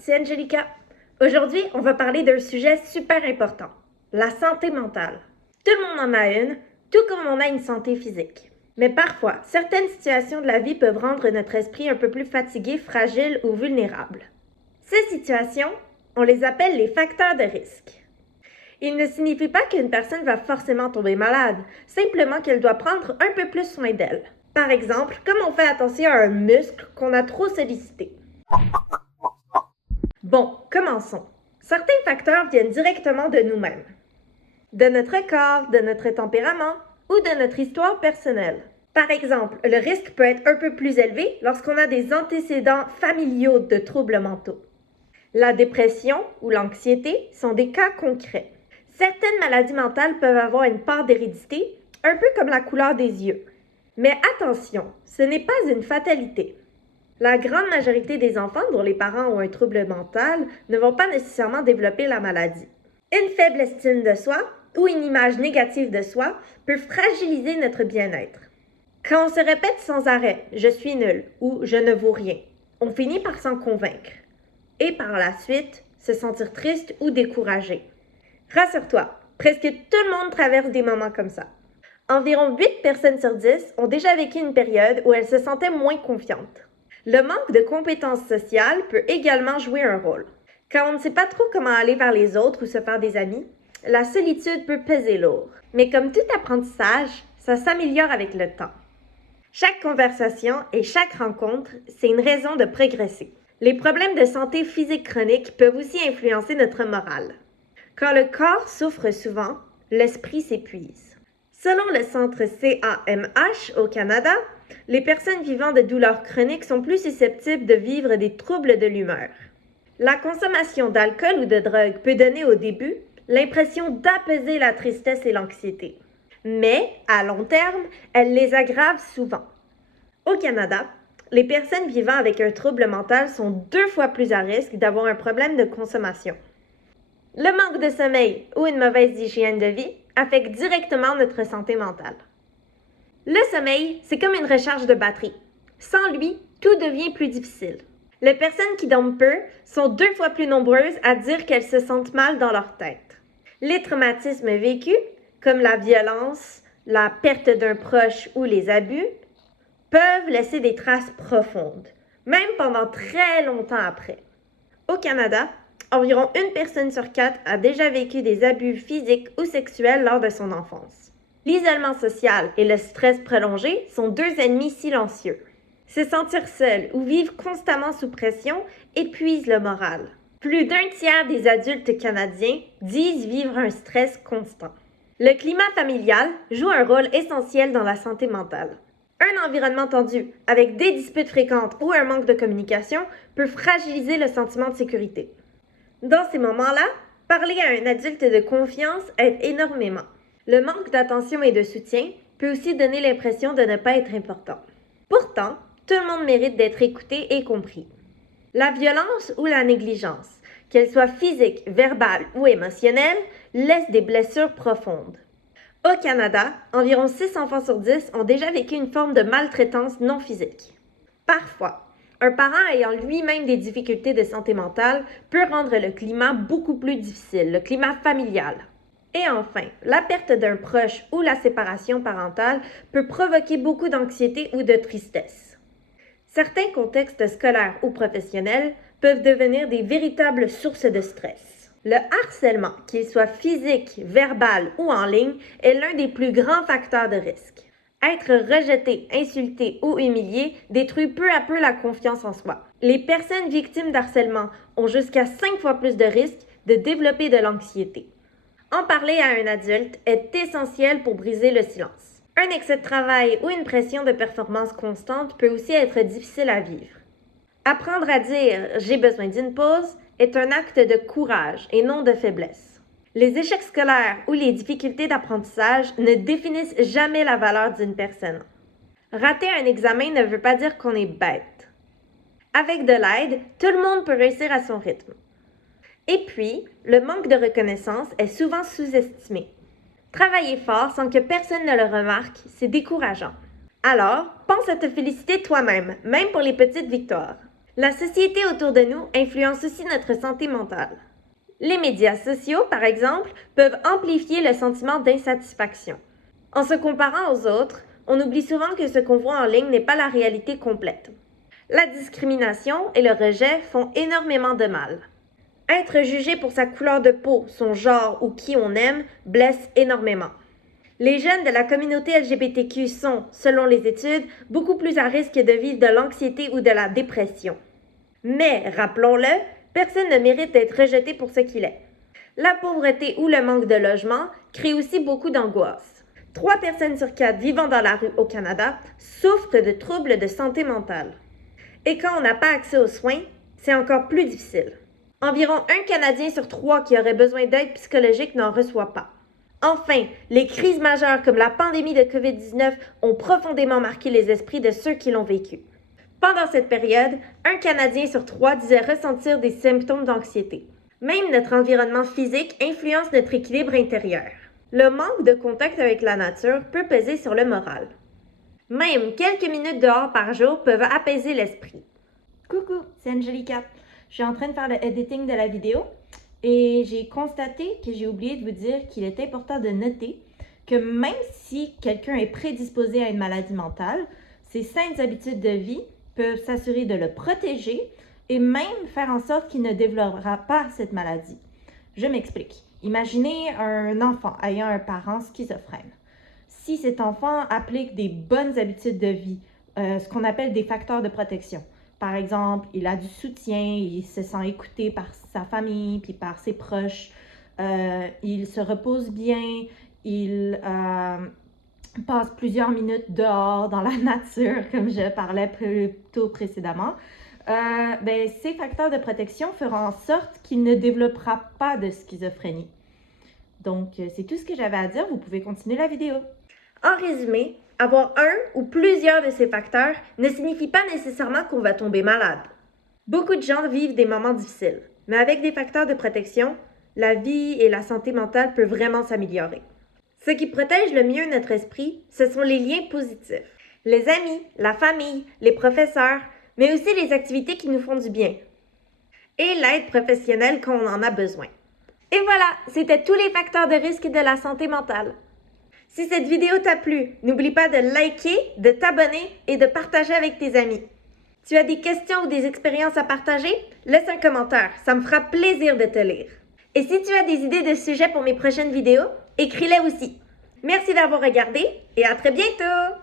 c'est Angelica. Aujourd'hui, on va parler d'un sujet super important, la santé mentale. Tout le monde en a une, tout comme on a une santé physique. Mais parfois, certaines situations de la vie peuvent rendre notre esprit un peu plus fatigué, fragile ou vulnérable. Ces situations, on les appelle les facteurs de risque. Il ne signifie pas qu'une personne va forcément tomber malade, simplement qu'elle doit prendre un peu plus soin d'elle. Par exemple, comme on fait attention à un muscle qu'on a trop sollicité. Bon, commençons. Certains facteurs viennent directement de nous-mêmes, de notre corps, de notre tempérament ou de notre histoire personnelle. Par exemple, le risque peut être un peu plus élevé lorsqu'on a des antécédents familiaux de troubles mentaux. La dépression ou l'anxiété sont des cas concrets. Certaines maladies mentales peuvent avoir une part d'hérédité, un peu comme la couleur des yeux. Mais attention, ce n'est pas une fatalité. La grande majorité des enfants dont les parents ont un trouble mental ne vont pas nécessairement développer la maladie. Une faible estime de soi ou une image négative de soi peut fragiliser notre bien-être. Quand on se répète sans arrêt « je suis nul » ou « je ne vaux rien », on finit par s'en convaincre et par la suite se sentir triste ou découragé. Rassure-toi, presque tout le monde traverse des moments comme ça. Environ 8 personnes sur 10 ont déjà vécu une période où elles se sentaient moins confiantes. Le manque de compétences sociales peut également jouer un rôle. Quand on ne sait pas trop comment aller vers les autres ou se faire des amis, la solitude peut peser lourd. Mais comme tout apprentissage, ça s'améliore avec le temps. Chaque conversation et chaque rencontre, c'est une raison de progresser. Les problèmes de santé physique chronique peuvent aussi influencer notre morale. Quand le corps souffre souvent, l'esprit s'épuise. Selon le centre CAMH au Canada, les personnes vivant de douleurs chroniques sont plus susceptibles de vivre des troubles de l'humeur. La consommation d'alcool ou de drogue peut donner au début l'impression d'apaiser la tristesse et l'anxiété. Mais, à long terme, elle les aggrave souvent. Au Canada, les personnes vivant avec un trouble mental sont 2 fois plus à risque d'avoir un problème de consommation. Le manque de sommeil ou une mauvaise hygiène de vie affecte directement notre santé mentale. Le sommeil, c'est comme une recharge de batterie. Sans lui, tout devient plus difficile. Les personnes qui dorment peu sont 2 fois plus nombreuses à dire qu'elles se sentent mal dans leur tête. Les traumatismes vécus, comme la violence, la perte d'un proche ou les abus, peuvent laisser des traces profondes, même pendant très longtemps après. Au Canada, environ 1 personne sur 4 a déjà vécu des abus physiques ou sexuels lors de son enfance. L'isolement social et le stress prolongé sont 2 ennemis silencieux. Se sentir seul ou vivre constamment sous pression épuise le moral. Plus d'un tiers des adultes canadiens disent vivre un stress constant. Le climat familial joue un rôle essentiel dans la santé mentale. Un environnement tendu, avec des disputes fréquentes ou un manque de communication, peut fragiliser le sentiment de sécurité. Dans ces moments-là, parler à un adulte de confiance aide énormément. Le manque d'attention et de soutien peut aussi donner l'impression de ne pas être important. Pourtant, tout le monde mérite d'être écouté et compris. La violence ou la négligence, qu'elle soit physique, verbale ou émotionnelle, laisse des blessures profondes. Au Canada, environ 6 enfants sur 10 ont déjà vécu une forme de maltraitance non physique. Parfois, un parent ayant lui-même des difficultés de santé mentale peut rendre le climat beaucoup plus difficile, le climat familial. Et enfin, la perte d'un proche ou la séparation parentale peut provoquer beaucoup d'anxiété ou de tristesse. Certains contextes scolaires ou professionnels peuvent devenir des véritables sources de stress. Le harcèlement, qu'il soit physique, verbal ou en ligne, est l'un des plus grands facteurs de risque. Être rejeté, insulté ou humilié détruit peu à peu la confiance en soi. Les personnes victimes d'harcèlement ont jusqu'à 5 fois plus de risques de développer de l'anxiété. En parler à un adulte est essentiel pour briser le silence. Un excès de travail ou une pression de performance constante peut aussi être difficile à vivre. Apprendre à dire « j'ai besoin d'une pause » est un acte de courage et non de faiblesse. Les échecs scolaires ou les difficultés d'apprentissage ne définissent jamais la valeur d'une personne. Rater un examen ne veut pas dire qu'on est bête. Avec de l'aide, tout le monde peut réussir à son rythme. Et puis, le manque de reconnaissance est souvent sous-estimé. Travailler fort sans que personne ne le remarque, c'est décourageant. Alors, pense à te féliciter toi-même, même pour les petites victoires. La société autour de nous influence aussi notre santé mentale. Les médias sociaux, par exemple, peuvent amplifier le sentiment d'insatisfaction. En se comparant aux autres, on oublie souvent que ce qu'on voit en ligne n'est pas la réalité complète. La discrimination et le rejet font énormément de mal. Être jugé pour sa couleur de peau, son genre ou qui on aime blesse énormément. Les jeunes de la communauté LGBTQ sont, selon les études, beaucoup plus à risque de vivre de l'anxiété ou de la dépression. Mais, rappelons-le, personne ne mérite d'être rejeté pour ce qu'il est. La pauvreté ou le manque de logement crée aussi beaucoup d'angoisse. 3 personnes sur 4 vivant dans la rue au Canada souffrent de troubles de santé mentale. Et quand on n'a pas accès aux soins, c'est encore plus difficile. Environ 1 Canadien sur 3 qui aurait besoin d'aide psychologique n'en reçoit pas. Enfin, les crises majeures comme la pandémie de COVID-19 ont profondément marqué les esprits de ceux qui l'ont vécu. Pendant cette période, 1 Canadien sur 3 disait ressentir des symptômes d'anxiété. Même notre environnement physique influence notre équilibre intérieur. Le manque de contact avec la nature peut peser sur le moral. Même quelques minutes dehors par jour peuvent apaiser l'esprit. Coucou, c'est Angelica. Je suis en train de faire le editing de la vidéo et j'ai constaté que j'ai oublié de vous dire qu'il est important de noter que même si quelqu'un est prédisposé à une maladie mentale, ses saines habitudes de vie peuvent s'assurer de le protéger et même faire en sorte qu'il ne développera pas cette maladie. Je m'explique. Imaginez un enfant ayant un parent schizophrène. Si cet enfant applique des bonnes habitudes de vie, ce qu'on appelle des facteurs de protection, par exemple, il a du soutien, il se sent écouté par sa famille puis par ses proches, il se repose bien, il passe plusieurs minutes dehors dans la nature, comme je parlais plus tôt précédemment. Ces facteurs de protection feront en sorte qu'il ne développera pas de schizophrénie. Donc, c'est tout ce que j'avais à dire. Vous pouvez continuer la vidéo. En résumé, avoir un ou plusieurs de ces facteurs ne signifie pas nécessairement qu'on va tomber malade. Beaucoup de gens vivent des moments difficiles, mais avec des facteurs de protection, la vie et la santé mentale peuvent vraiment s'améliorer. Ce qui protège le mieux notre esprit, ce sont les liens positifs. Les amis, la famille, les professeurs, mais aussi les activités qui nous font du bien. Et l'aide professionnelle quand on en a besoin. Et voilà, c'était tous les facteurs de risque de la santé mentale. Si cette vidéo t'a plu, n'oublie pas de liker, de t'abonner et de partager avec tes amis. Tu as des questions ou des expériences à partager? Laisse un commentaire, ça me fera plaisir de te lire. Et si tu as des idées de sujets pour mes prochaines vidéos, écris-les aussi. Merci d'avoir regardé et à très bientôt!